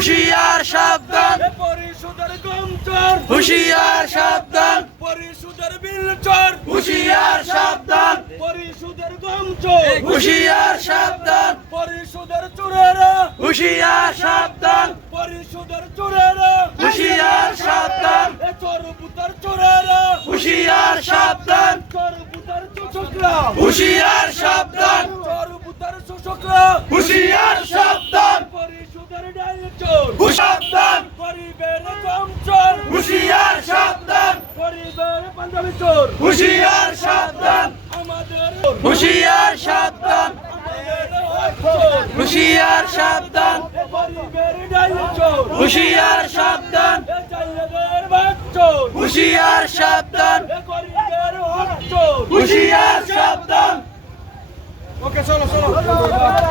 হুশিয়ার সাবধান। এ পরিষদের গমচর হুশিয়ার সাবধান। পরিষদের বিলচর। হুশিয়ার সাবধান। পরিষদের গমচর হুশিয়ার সাবধান। পরিষদের চোরেরা। হুশিয়ার সাবধান। পরিষদের চোরেরা। হুশিয়ার সাবধান। চরবুতার চোরেরা। হুশিয়ার সাবধান। চরবুতার চোষকরা। হুশিয়ার সাবধান। চরবুতার চোষকরা। হুশিয়ার চোর হুশিয়ার সাবধান। আমাদের হুশিয়ার সাবধান। হুশিয়ার সাবধান। হুশিয়ার সাবধান। হুশিয়ার সাবধান। হুশিয়ার সাবধান। ওকে চলো চলো।